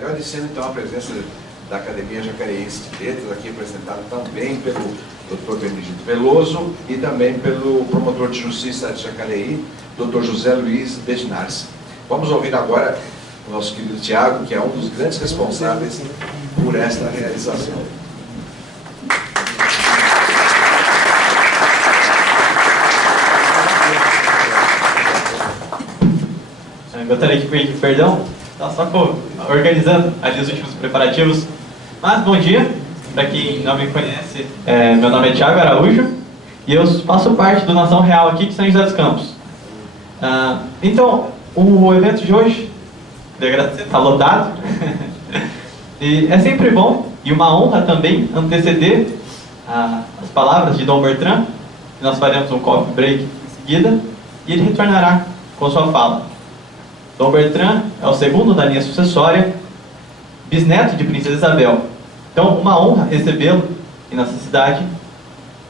Agradecendo então a presença da Academia Jacareense de Letras, aqui representado também pelo Dr. Benedito Veloso e também pelo promotor de justiça de Jacareí, Dr. José Luiz Bedinarski. Vamos ouvir agora o nosso querido Tiago, que é um dos grandes responsáveis por esta realização. Gostaria de pedir perdão, estava só organizando ali os últimos preparativos. Mas bom dia, para quem não me conhece, meu nome é Tiago Araújo e eu faço parte do Nação Real aqui de São José dos Campos. Então, o evento de hoje, queria agradecer, está lotado. E é sempre bom e uma honra também anteceder as palavras de Dom Bertrand. Nós faremos um coffee break em seguida e ele retornará com sua fala. Dom Bertrand é o segundo da linha sucessória, bisneto de Princesa Isabel. Então, uma honra recebê-lo em nossa cidade.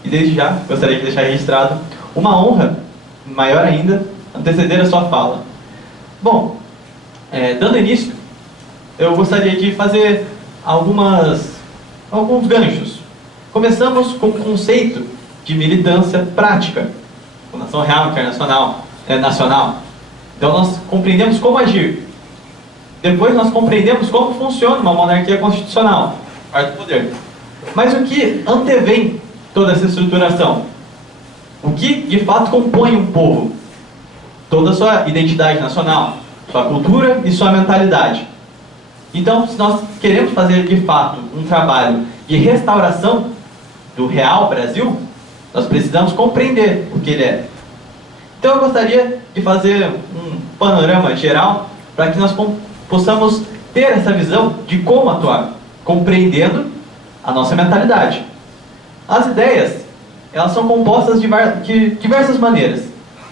E desde já, gostaria de deixar registrado, uma honra, maior ainda, anteceder a sua fala. Bom, dando início, eu gostaria de fazer alguns ganchos. Começamos com o conceito de militância prática, Nação Real Internacional, nacional. Então nós compreendemos como agir. Depois nós compreendemos como funciona uma monarquia constitucional, quarto poder. Mas o que antevém toda essa estruturação? O que de fato compõe um povo? Toda a sua identidade nacional, sua cultura e sua mentalidade. Então, se nós queremos fazer de fato um trabalho de restauração do real Brasil, nós precisamos compreender o que ele é. Então eu gostaria de fazer um panorama geral para que nós possamos ter essa visão de como atuar, compreendendo a nossa mentalidade. As ideias, elas são compostas de diversas maneiras,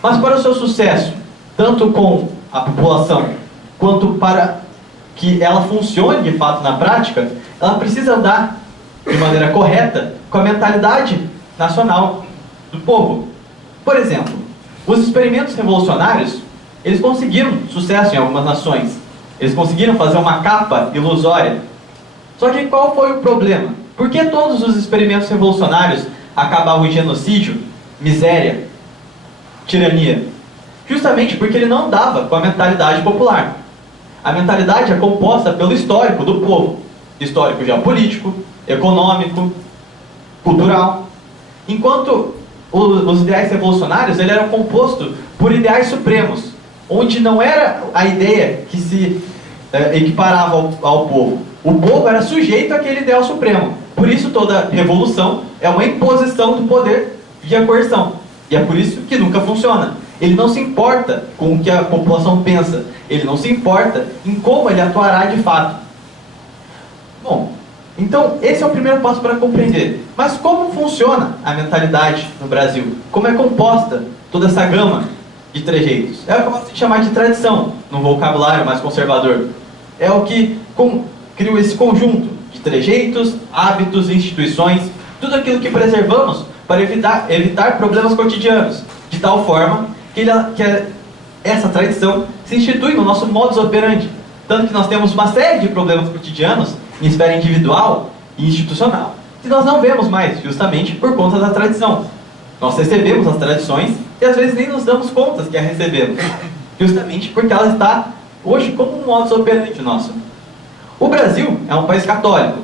mas para o seu sucesso, tanto com a população, quanto para que ela funcione de fato na prática, ela precisa andar de maneira correta com a mentalidade nacional do povo. Por exemplo, os experimentos revolucionários, eles conseguiram sucesso em algumas nações. Eles conseguiram fazer uma capa ilusória. Só que qual foi o problema? Por que todos os experimentos revolucionários acabavam em genocídio, miséria, tirania? Justamente porque ele não dava com a mentalidade popular. A mentalidade é composta pelo histórico do povo. Histórico geopolítico, econômico, cultural. Enquanto os ideais revolucionários eram compostos por ideais supremos, onde não era a ideia que se equiparava ao povo. O povo era sujeito àquele ideal supremo. Por isso toda revolução é uma imposição do poder via coerção. E é por isso que nunca funciona. Ele não se importa com o que a população pensa. Ele não se importa em como ele atuará de fato. Bom, então esse é o primeiro passo para compreender. Mas como funciona a mentalidade no Brasil? Como é composta toda essa gama de trejeitos? É o que eu gosto de chamar de tradição, num vocabulário mais conservador. É o que criou esse conjunto de trejeitos, hábitos, instituições, tudo aquilo que preservamos para evitar problemas cotidianos, de tal forma que essa tradição se institui no nosso modus operandi. Tanto que nós temos uma série de problemas cotidianos em esfera individual e institucional, que nós não vemos mais, justamente por conta da tradição. Nós recebemos as tradições e às vezes nem nos damos conta que a recebemos, justamente porque ela está hoje como um modus operandi nosso. O Brasil é um país católico.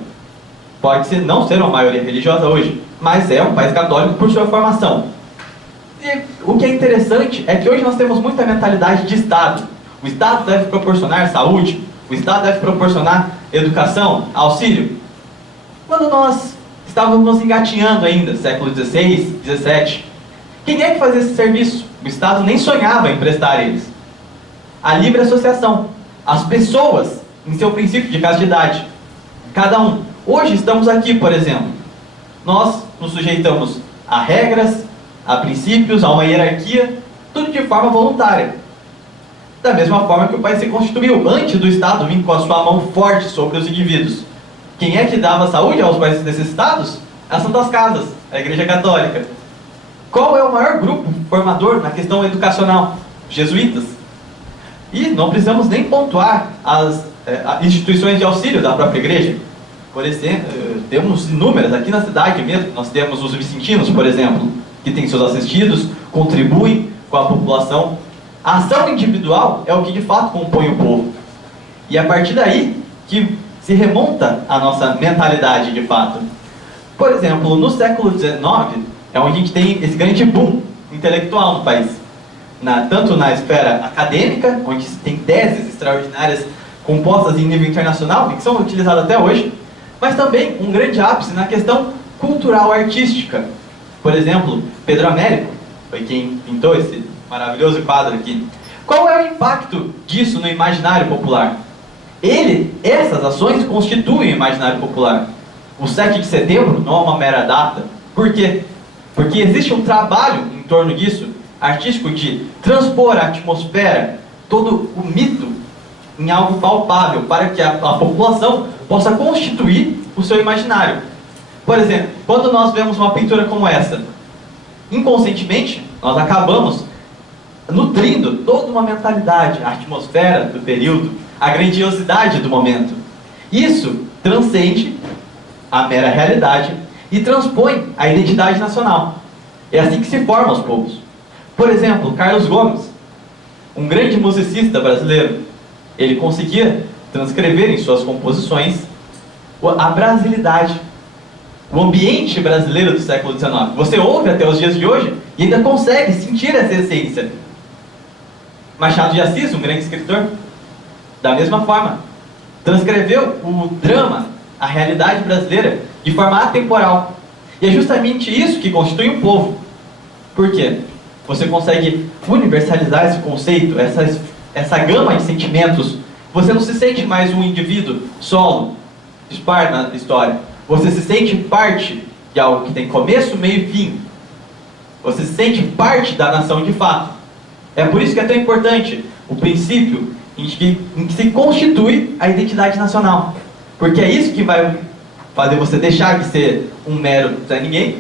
Pode não ser uma maioria religiosa hoje, mas é um país católico por sua formação. E o que é interessante é que hoje nós temos muita mentalidade de Estado. O Estado deve proporcionar saúde, o Estado deve proporcionar educação, auxílio. Quando nós estávamos engatinhando ainda, século XVI, XVII, quem é que fazia esse serviço? O Estado nem sonhava em prestar eles. A livre associação. As pessoas, em seu princípio de castidade. Cada um. Hoje estamos aqui, por exemplo. Nós nos sujeitamos a regras, a princípios, a uma hierarquia, tudo de forma voluntária. Da mesma forma que o país se constituiu antes do Estado vir com a sua mão forte sobre os indivíduos. Quem é que dava saúde aos mais necessitados? As Santas Casas, a Igreja Católica. Qual é o maior grupo formador na questão educacional? Jesuítas. E não precisamos nem pontuar as instituições de auxílio da própria igreja. Por exemplo, temos inúmeras aqui na cidade mesmo. Nós temos os vicentinos, por exemplo, que têm seus assistidos, contribuem com a população. A ação individual é o que de fato compõe o povo. E é a partir daí que se remonta a nossa mentalidade de fato. Por exemplo, no século XIX, é onde a gente tem esse grande boom intelectual no país. Tanto na esfera acadêmica, onde se tem teses extraordinárias compostas em nível internacional e que são utilizadas até hoje, mas também um grande ápice na questão cultural-artística. Por exemplo, Pedro Américo foi quem pintou esse maravilhoso quadro aqui. Qual é o impacto disso no imaginário popular? Essas ações constituem o imaginário popular. O 7 de setembro não é uma mera data. Por quê? Porque existe um trabalho em torno disso, artístico, de transpor a atmosfera, todo o mito, em algo palpável, para que a população possa constituir o seu imaginário. Por exemplo, quando nós vemos uma pintura como essa, inconscientemente, nós acabamos nutrindo toda uma mentalidade, a atmosfera do período, a grandiosidade do momento. Isso transcende a mera realidade e transpõe a identidade nacional. É assim que se formam os povos. Por exemplo, Carlos Gomes, um grande musicista brasileiro, ele conseguia transcrever em suas composições a brasilidade, o ambiente brasileiro do século XIX. Você ouve até os dias de hoje e ainda consegue sentir essa essência. Machado de Assis, um grande escritor, da mesma forma, transcreveu o drama, a realidade brasileira, de forma atemporal. E é justamente isso que constitui um povo. Por quê? Você consegue universalizar esse conceito, essa gama de sentimentos. Você não se sente mais um indivíduo solo, dispar na história. Você se sente parte de algo que tem começo, meio e fim. Você se sente parte da nação de fato. É por isso que é tão importante o princípio em que se constitui a identidade nacional. Porque é isso que vai fazer você deixar de ser um mero Zé Ninguém,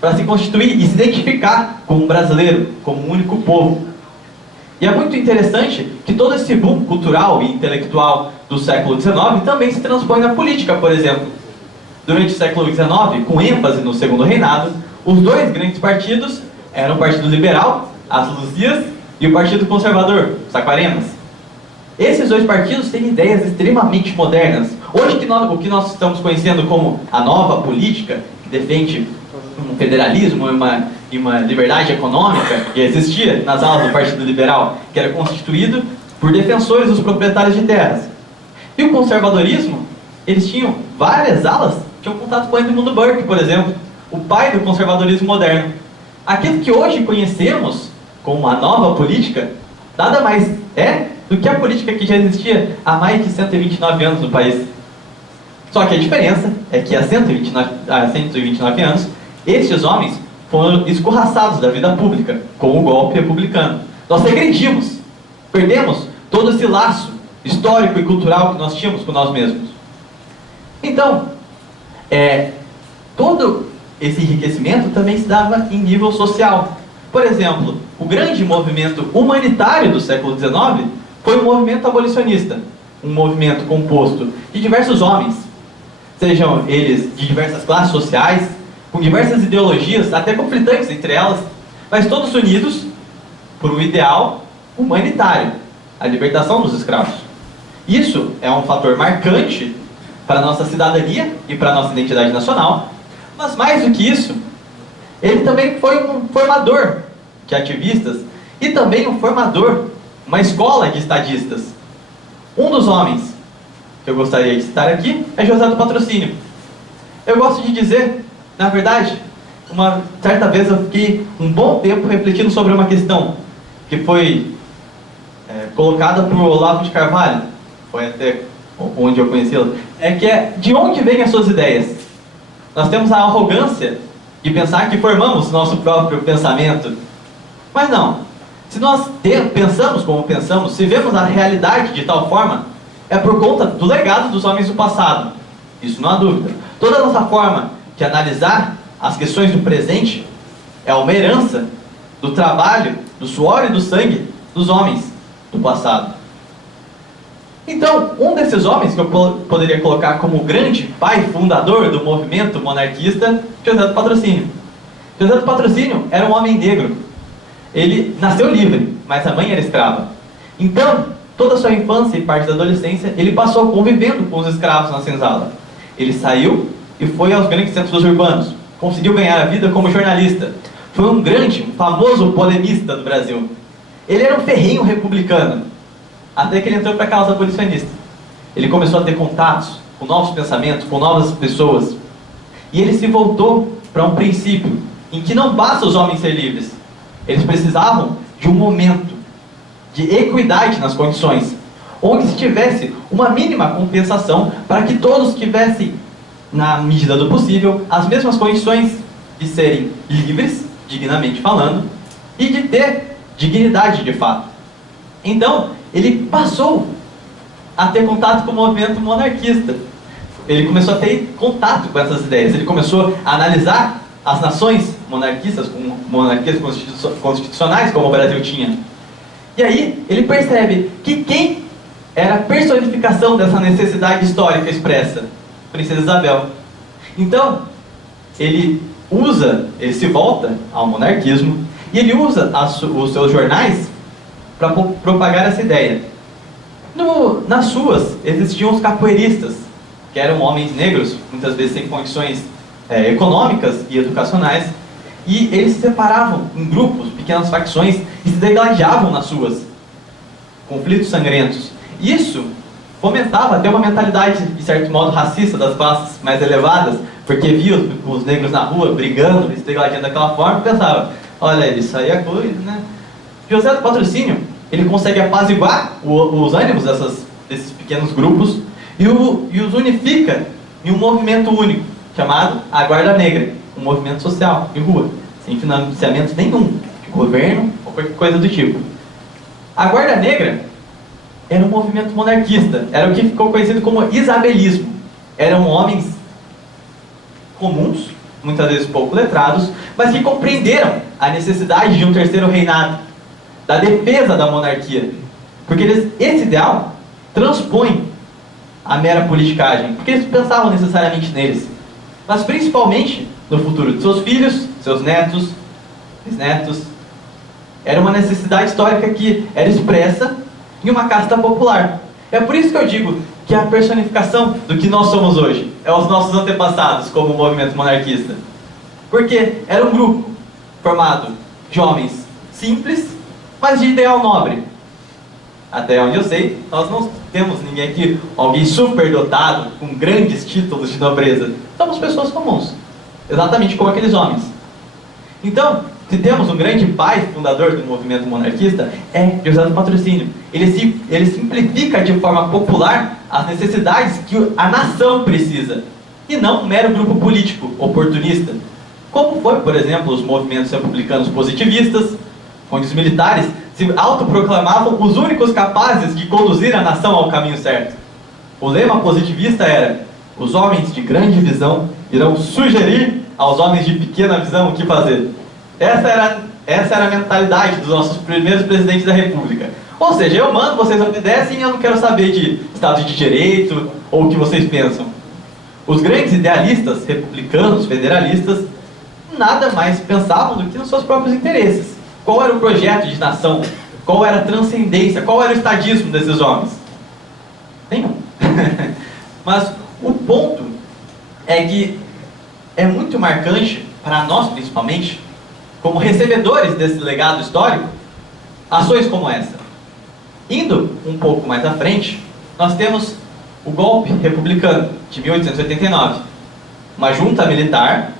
para se constituir e se identificar como um brasileiro, como um único povo. E é muito interessante que todo esse boom cultural e intelectual do século XIX também se transpõe na política, por exemplo. Durante o século XIX, com ênfase no Segundo Reinado, os dois grandes partidos eram o Partido Liberal, as Luzias, e o Partido Conservador, os Aquarenas. Esses dois partidos têm ideias extremamente modernas. Hoje, o que nós estamos conhecendo como a nova política, que defende um federalismo e uma liberdade econômica, que existia nas aulas do Partido Liberal, que era constituído por defensores dos proprietários de terras. E o conservadorismo, eles tinham várias alas, tinham contato com Edmund Burke, por exemplo, o pai do conservadorismo moderno. Aquilo que hoje conhecemos como a nova política, nada mais é do que a política que já existia há mais de 129 anos no país. Só que a diferença é que há 129 anos, estes homens foram escorraçados da vida pública com o golpe republicano. Nós regredimos, perdemos todo esse laço histórico e cultural que nós tínhamos com nós mesmos. Então, todo esse enriquecimento também se dava em nível social. Por exemplo, o grande movimento humanitário do século XIX foi o movimento abolicionista, um movimento composto de diversos homens, sejam eles de diversas classes sociais, com diversas ideologias, até conflitantes entre elas, mas todos unidos por um ideal humanitário, a libertação dos escravos. Isso é um fator marcante para a nossa cidadania e para a nossa identidade nacional, mas mais do que isso, ele também foi um formador de ativistas e também um formador, uma escola de estadistas. Um dos homens que eu gostaria de citar aqui é José do Patrocínio. Eu gosto de dizer, na verdade, uma certa vez eu fiquei um bom tempo refletindo sobre uma questão que foi colocada por Olavo de Carvalho, foi até onde eu conheci-lo, que é de onde vêm as suas ideias. Nós temos a arrogância de pensar que formamos nosso próprio pensamento, mas não. Se nós pensamos como pensamos, se vemos a realidade de tal forma, é por conta do legado dos homens do passado. Isso não há dúvida. Toda a nossa forma de analisar as questões do presente é uma herança do trabalho, do suor e do sangue dos homens do passado. Então, um desses homens que eu poderia colocar como grande pai fundador do movimento monarquista, José do Patrocínio. José do Patrocínio era um homem negro. Ele nasceu livre, mas a mãe era escrava. Então, toda a sua infância e parte da adolescência, ele passou convivendo com os escravos na senzala. Ele saiu e foi aos grandes centros urbanos. Conseguiu ganhar a vida como jornalista. Foi um grande, um famoso polemista do Brasil. Ele era um ferrenho republicano, até que ele entrou para a causa abolicionista. Ele começou a ter contatos com novos pensamentos, com novas pessoas. E ele se voltou para um princípio em que não basta os homens serem livres. Eles precisavam de um momento de equidade nas condições, onde se tivesse uma mínima compensação para que todos tivessem, na medida do possível, as mesmas condições de serem livres, dignamente falando, e de ter dignidade de fato. Então, ele passou a ter contato com o movimento monarquista. Ele começou a ter contato com essas ideias. Ele começou a analisar as nações monarquistas, com monarquias constitucionais, como o Brasil tinha. E aí, ele percebe que quem era a personificação dessa necessidade histórica expressa? Princesa Isabel. Então, ele se volta ao monarquismo e ele usa os seus jornais para propagar essa ideia. Nas ruas existiam os capoeiristas, que eram homens negros, muitas vezes sem condições econômicas e educacionais, e eles se separavam em grupos, pequenas facções, e se degladiavam nas ruas. Conflitos sangrentos. Isso fomentava até uma mentalidade, de certo modo, racista das classes mais elevadas, porque via os negros na rua brigando e se degladiando daquela forma, e pensava, olha, isso aí é coisa, né? José do Patrocínio, ele consegue apaziguar os ânimos desses pequenos grupos e os unifica em um movimento único, chamado a Guarda Negra, um movimento social de rua, sem financiamento nenhum, de governo ou qualquer coisa do tipo. A Guarda Negra era um movimento monarquista, era o que ficou conhecido como isabelismo. Eram homens comuns, muitas vezes pouco letrados, mas que compreenderam a necessidade de um terceiro reinado, da defesa da monarquia. Porque esse ideal transpõe a mera politicagem, porque eles pensavam necessariamente neles, mas principalmente no futuro de seus filhos, seus netos, bisnetos. Era uma necessidade histórica que era expressa em uma casta popular. É por isso que eu digo que a personificação do que nós somos hoje é os nossos antepassados como o movimento monarquista. Porque era um grupo formado de homens simples, mas de ideal nobre. Até onde eu sei, nós não temos ninguém aqui, alguém superdotado, com grandes títulos de nobreza. Somos pessoas comuns, exatamente como aqueles homens. Então, se temos um grande pai fundador do movimento monarquista, é José do Patrocínio. Ele simplifica de forma popular as necessidades que a nação precisa, e não um mero grupo político oportunista, como foi, por exemplo, os movimentos republicanos positivistas, onde os militares se autoproclamavam os únicos capazes de conduzir a nação ao caminho certo. O lema positivista era: os homens de grande visão irão sugerir aos homens de pequena visão o que fazer. Essa era a mentalidade dos nossos primeiros presidentes da República. Ou seja, eu mando, vocês obedecem e eu não quero saber de Estado de Direito ou o que vocês pensam. Os grandes idealistas republicanos, federalistas, nada mais pensavam do que nos seus próprios interesses. Qual era o projeto de nação? Qual era a transcendência? Qual era o estadismo desses homens? Nenhum. Mas o ponto é que é muito marcante, para nós principalmente, como recebedores desse legado histórico, ações como essa. Indo um pouco mais à frente, nós temos o golpe republicano de 1889. Uma junta militar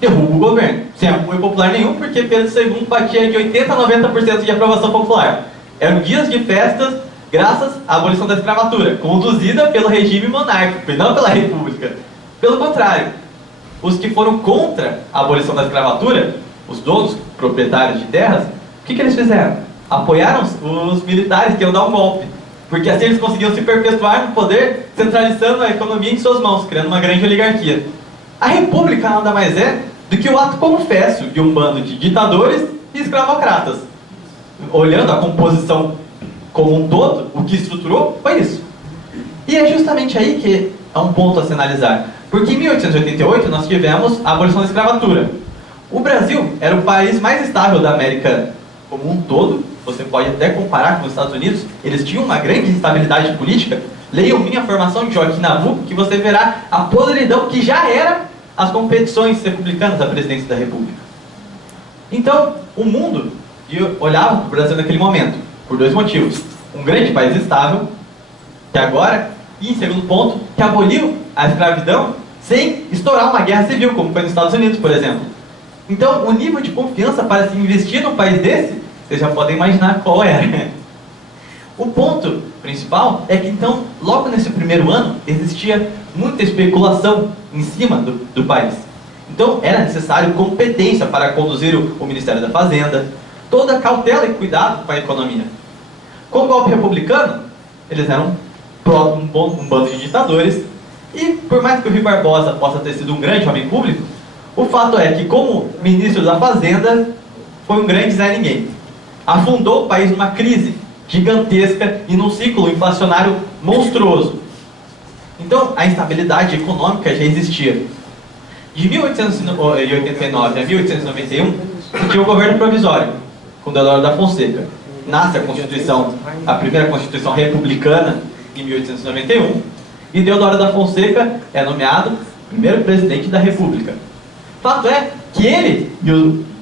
derruba o governo, sem apoio popular nenhum, porque Pedro II batia de 80% a 90% de aprovação popular. Eram dias de festas graças à abolição da escravatura, conduzida pelo regime monárquico e não pela república. Pelo contrário, os que foram contra a abolição da escravatura, os donos proprietários de terras, o que eles fizeram? Apoiaram os militares que iam dar um golpe, porque assim eles conseguiam se perpetuar no poder, centralizando a economia em suas mãos, criando uma grande oligarquia. A república nada mais é do que o ato confesso de um bando de ditadores e escravocratas. Olhando a composição como um todo, o que estruturou foi isso. E é justamente aí que é um ponto a se analisar. Porque em 1888 nós tivemos a abolição da escravatura. O Brasil era o país mais estável da América como um todo. Você pode até comparar com os Estados Unidos. Eles tinham uma grande estabilidade política. Leiam Minha Formação de Joaquim Nabuco, que você verá a podridão que já era as competições republicanas da presidência da República. Então, o mundo olhava para o Brasil naquele momento, por dois motivos. Um grande país estável, que agora, e em segundo ponto, que aboliu a escravidão sem estourar uma guerra civil, como foi nos Estados Unidos, por exemplo. Então, o nível de confiança para se investir num país desse, vocês já podem imaginar qual era. O ponto principal é que, então, logo nesse primeiro ano, existia muita especulação em cima do país. Então, era necessário competência para conduzir o Ministério da Fazenda, toda cautela e cuidado com a economia. Com o golpe republicano, eles eram um bando de ditadores, e por mais que o Rui Barbosa possa ter sido um grande homem público, o fato é que, como ministro da Fazenda, foi um grande Zé Ninguém. Afundou o país numa crise gigantesca e num ciclo inflacionário monstruoso. Então, a instabilidade econômica já existia. De 1889 a 1891, tinha o governo provisório, com Deodoro da Fonseca. Nasce a Constituição, a primeira Constituição republicana, em 1891, e Deodoro da Fonseca é nomeado primeiro presidente da República. Fato é que ele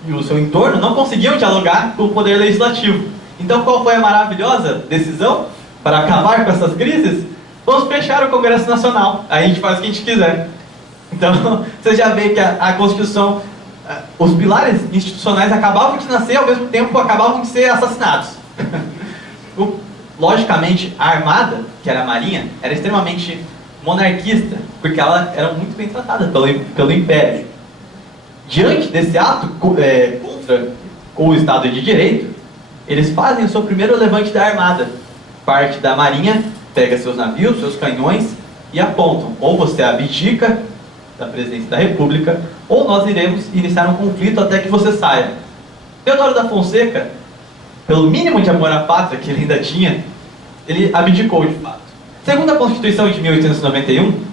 e o seu entorno não conseguiam dialogar com o poder legislativo. Então, qual foi a maravilhosa decisão para acabar com essas crises? Vamos fechar o Congresso Nacional, aí a gente faz o que a gente quiser. Então, você já vê que a Constituição, os pilares institucionais acabavam de nascer, ao mesmo tempo acabavam de ser assassinados. Logicamente, a Armada, que era a Marinha, era extremamente monarquista, porque ela era muito bem tratada pelo Império. Diante desse ato contra o Estado de Direito, eles fazem o seu primeiro levante da Armada. Parte da Marinha pega seus navios, seus canhões e apontam: ou você abdica da presidência da República, ou nós iremos iniciar um conflito até que você saia. Deodoro da Fonseca, pelo mínimo de amor à pátria que ele ainda tinha, ele abdicou de fato. Segundo a Constituição de 1891,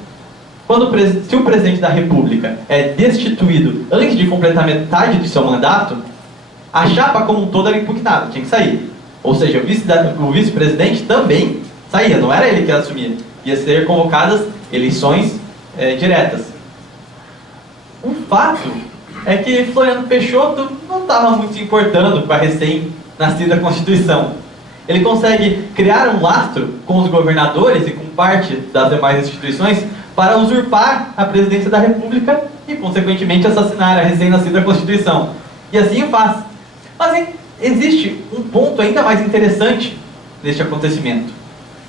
se o presidente da República é destituído antes de completar metade do seu mandato, a chapa como um todo era impugnada, tinha que sair. Ou seja, o vice-presidente também saía, não era ele que assumia. Ia ser convocadas eleições diretas. O fato é que Floriano Peixoto não estava muito se importando com a recém-nascida Constituição. Ele consegue criar um lastro com os governadores e com parte das demais instituições para usurpar a presidência da República e, consequentemente, assassinar a recém-nascida Constituição. E assim o faz. Mas existe um ponto ainda mais interessante neste acontecimento.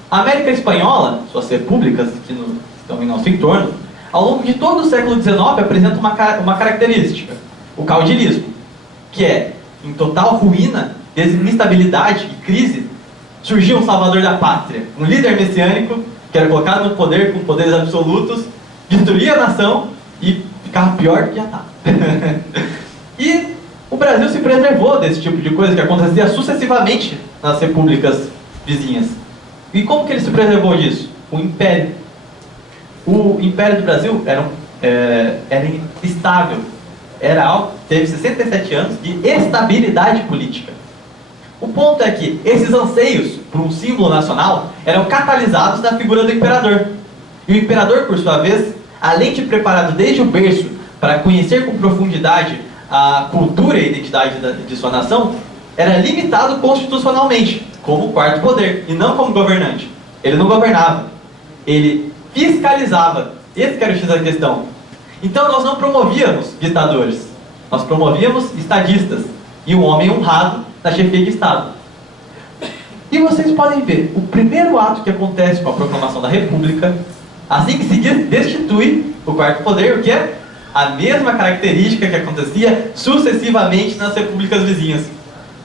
A América Espanhola, suas repúblicas que estão em nosso entorno, ao longo de todo o século XIX apresenta uma característica: o caudilismo, que é, em total ruína, instabilidade e crise, surgiu um salvador da pátria, um líder messiânico que era colocado no poder com poderes absolutos, destruía a nação e ficava pior do que já estava. E o Brasil se preservou desse tipo de coisa que acontecia sucessivamente nas repúblicas vizinhas. E como que ele se preservou disso? O Império. O Império do Brasil era estável, teve 67 anos de estabilidade política. O ponto é que esses anseios por um símbolo nacional eram catalisados na figura do imperador. E o imperador, por sua vez, além de preparado desde o berço para conhecer com profundidade a cultura e a identidade de sua nação, era limitado constitucionalmente, como o quarto poder, e não como governante. Ele não governava, ele fiscalizava. Esse que era o X da questão. Então nós não promovíamos ditadores, nós promovíamos estadistas, e um homem honrado na chefia de Estado. E vocês podem ver, o primeiro ato que acontece com a proclamação da República, assim que se destitui o quarto poder, o que é? A mesma característica que acontecia sucessivamente nas repúblicas vizinhas.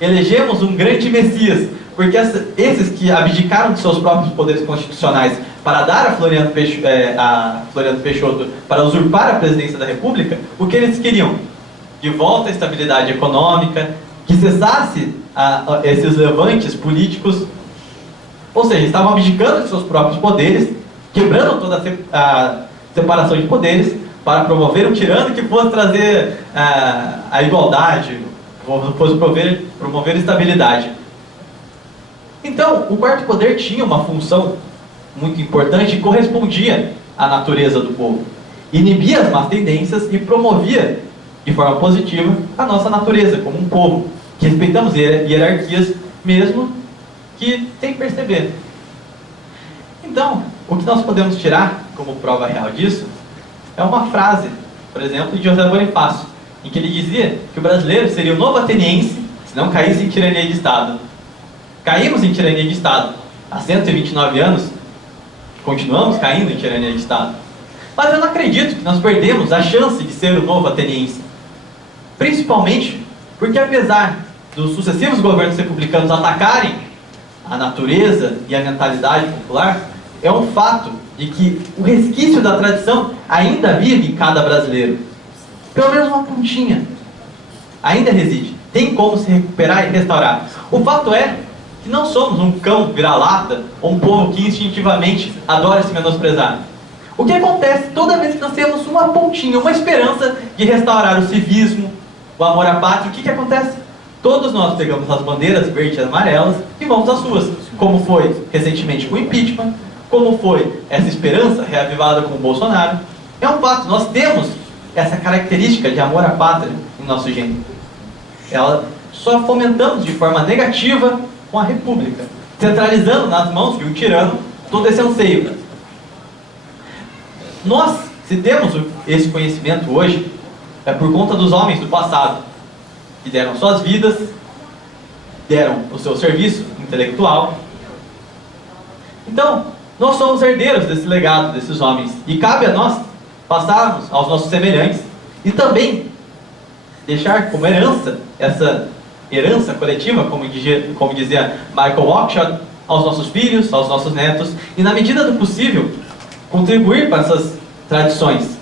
Elegemos um grande Messias, porque esses que abdicaram de seus próprios poderes constitucionais para dar a Floriano Peixoto para usurpar a presidência da República, o que eles queriam? De volta à estabilidade econômica, que cessasse esses levantes políticos Ou seja, estavam abdicando de seus próprios poderes, quebrando toda a separação de poderes, para promover um tirano que fosse trazer a igualdade, fosse promover estabilidade. Então, o quarto poder tinha uma função muito importante e correspondia à natureza do povo. Inibia as más tendências e promovia, de forma positiva, a nossa natureza como um povo, que respeitamos hierarquias mesmo que sem perceber. Então, o que nós podemos tirar como prova real disso é uma frase, por exemplo, de José Bonifácio, em que ele dizia que o brasileiro seria o novo ateniense se não caísse em tirania de Estado. Caímos em tirania de Estado. Há 129 anos, continuamos caindo em tirania de Estado. Mas eu não acredito que nós perdemos a chance de ser o novo ateniense. Principalmente porque, apesar dos sucessivos governos republicanos atacarem a natureza e a mentalidade popular, é um fato de que o resquício da tradição ainda vive em cada brasileiro. Pelo menos uma pontinha ainda reside. Tem como se recuperar e restaurar. O fato é que não somos um cão vira-lata ou um povo que instintivamente adora se menosprezar. O que acontece toda vez que nós temos uma pontinha, uma esperança de restaurar o civismo, o amor à pátria, o que acontece? Todos nós pegamos as bandeiras verdes e amarelas e vamos às ruas, como foi recentemente com o impeachment, como foi essa esperança reavivada com o Bolsonaro. É um fato, nós temos essa característica de amor à pátria em nosso gênero. Ela só fomentamos de forma negativa com a República, centralizando nas mãos de um tirano todo esse anseio. Nós, se temos esse conhecimento hoje, é por conta dos homens do passado, que deram suas vidas, deram o seu serviço intelectual. Então, nós somos herdeiros desse legado desses homens, e cabe a nós passarmos aos nossos semelhantes e também deixar como herança, essa herança coletiva, como dizia Michael Oakeshott, aos nossos filhos, aos nossos netos, e na medida do possível, contribuir para essas tradições,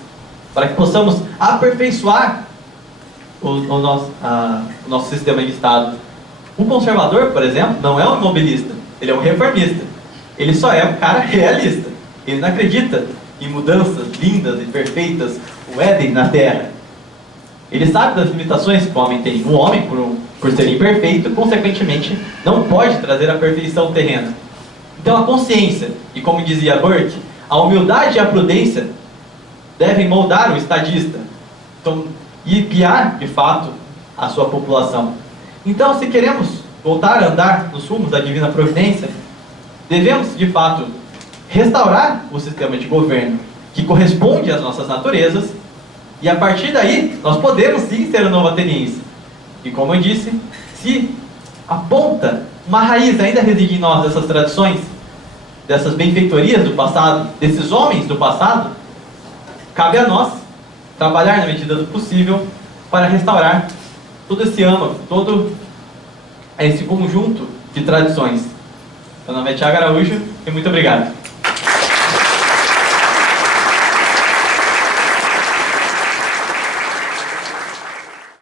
para que possamos aperfeiçoar o nosso sistema de Estado. O conservador, por exemplo, não é um imobilista, ele é um reformista. Ele só é um cara realista. Ele não acredita em mudanças lindas e perfeitas, o Éden na Terra. Ele sabe das limitações que o homem tem. O homem, por ser imperfeito, consequentemente, não pode trazer a perfeição terrena. Então a consciência, e como dizia Burke, a humildade e a prudência devem moldar o estadista, então, e guiar, de fato, a sua população. Então, se queremos voltar a andar nos rumos da divina providência, devemos, de fato, restaurar o sistema de governo que corresponde às nossas naturezas, e a partir daí, nós podemos sim ser o novo ateniense. E como eu disse, se aponta uma raiz ainda reside em nós dessas tradições, dessas benfeitorias do passado, desses homens do passado, cabe a nós trabalhar na medida do possível para restaurar todo esse âmago, todo esse conjunto de tradições. Meu nome é Thiago Araújo e muito obrigado.